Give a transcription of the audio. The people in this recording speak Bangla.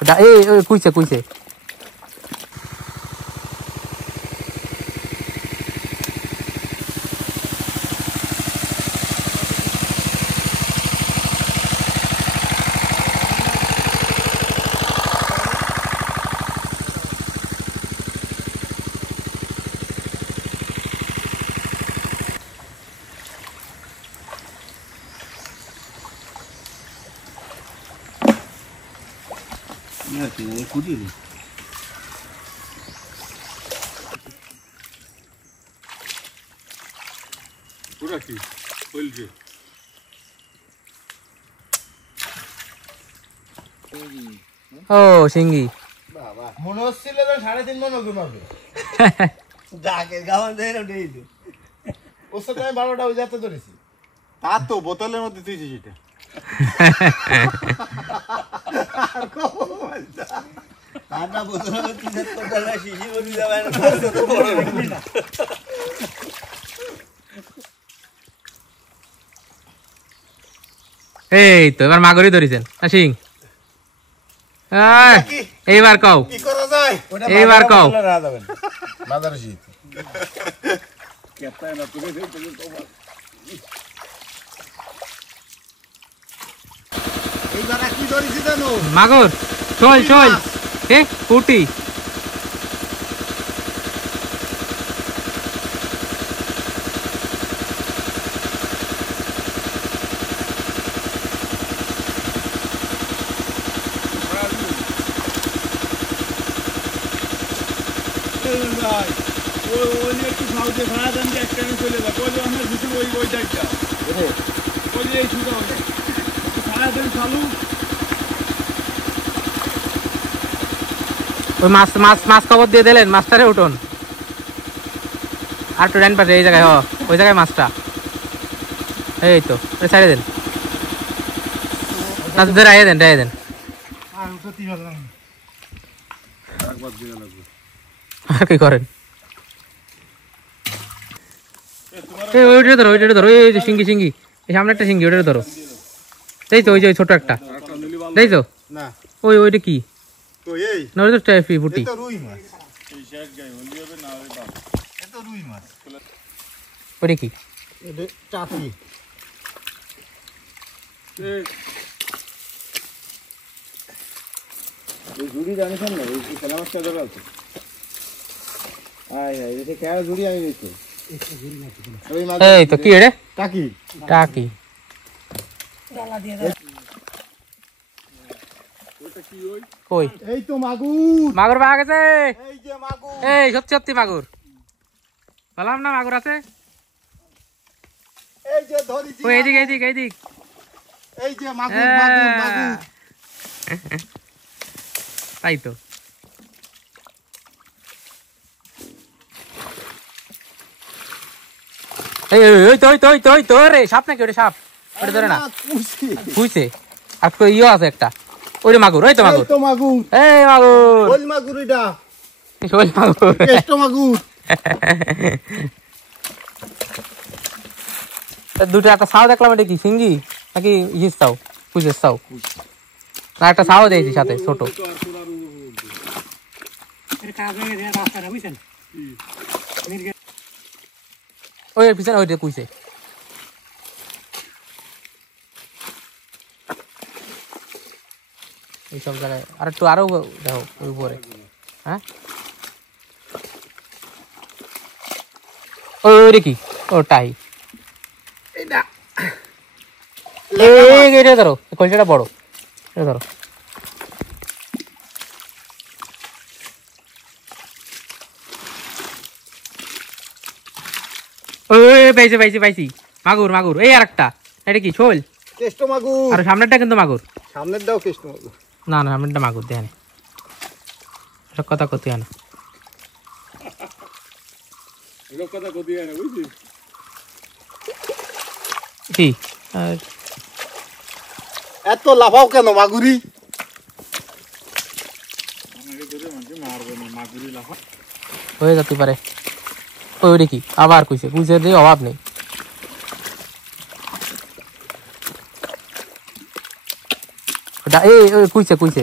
ওটা এই কুইছে কুইছে ও সিঙ্গি মনে হচ্ছিল 3.5 মন ওজন হবে ডাকের গাওয়া দেয় না ডেইলি ওর সাথে আমি 12টা ওই যাতে ধরেছি তা তো বোতলের মধ্যে তুইছিস এটা আটা বোতলের মধ্যে তুই তোলা শিশি বলি যাবে না এই তো এবার মাগুরি ধরেছেন সিং এইবার কও কি করা যায় এইবার কও বাজারে শীত এইবার কি ধরেছি জানো মাগুর চল চল এ পুটি ওই মাছ মাছ মাছ খবর দিয়ে দিলেন মাছটারে উঠুন আর একটু ডান পাশে এই জায়গায় ওই জায়গায় মাছটা এই তো ছাড়িয়ে দেন রায় দেন রায় দেন আর কি করেন ওইটা ধরো ওইটা ধরো এই যে সিঙ্গি সিঙ্গি এই সামনে একটা সিঙ্গি ওইটা ধরো এই তো ওই যে ছোট একটা এই তো না ওই ওইটা কি তো এই না ওই তো টাইপি ফুটি এটা রুই মাছ এই শেষ গায় হলি হবে না হবে বাপ এটা রুই মাছ ওইটা কি এটা টাকি এই ঝুড়ি জানিস না এই খেলা মাছটা ধরা আছে আয় আয় এটা কেন ঝুড়ি আমি নিচ্ছি এই তো কি রে টাকি টাকি কই এই তো মাগুর মাগুর পাওয়া গেছে এই যে মাগুর এই সত্যি সত্যি মাগুর বললাম না মাগুর আছে এই যে ধরিছি ওই এইদিক এইদিক এইদিক এই যে মাগুর মাগুর মাগুর তাই তো এই ওই তো ওই তো ওই তো ওই তো রে সাপ নাকি ওটা সাপ ওটা ধরে না বুঝছে আর ইয়ে আছে একটা ওরে মাগুর ওই তো মাগুর তো মাগুর এই মাগুর ওই মাগুর এটা ওই মাগুর কেষ্ট মাগুর দুটো একটা ছাও দেখলাম এটা কি সিঙ্গি নাকি ইস ছাও কুচের ছাও না একটা ছাও দিয়েছি সাথে ছোট ওই পিছনে ওইটা কুইছে এইসব জায়গায় আর একটু আরো দেখো ওই উপরে হ্যাঁ ওই কি ওটাই এটা ধরো কলচাটা বড় এটা ধরো পাইছি পাইছি পাইছি মাগুর মাগুর এই আর একটা এটা কি শোল কেষ্ট মাগুর আর সামনেরটা কিন্তু মাগুর সামনের দাও কেষ্ট মাগুর না না সামনেরটা মাগুর দেখেন সব কথা কতি না এসব কথা কতি না বুঝছিস কি এত লাফাও কেন মাগুরি হয়ে যেতে পারে ওই কি আবার কুইছে কুইছের দিয়ে অভাব নেই ওটা এই কুইছে কুইছে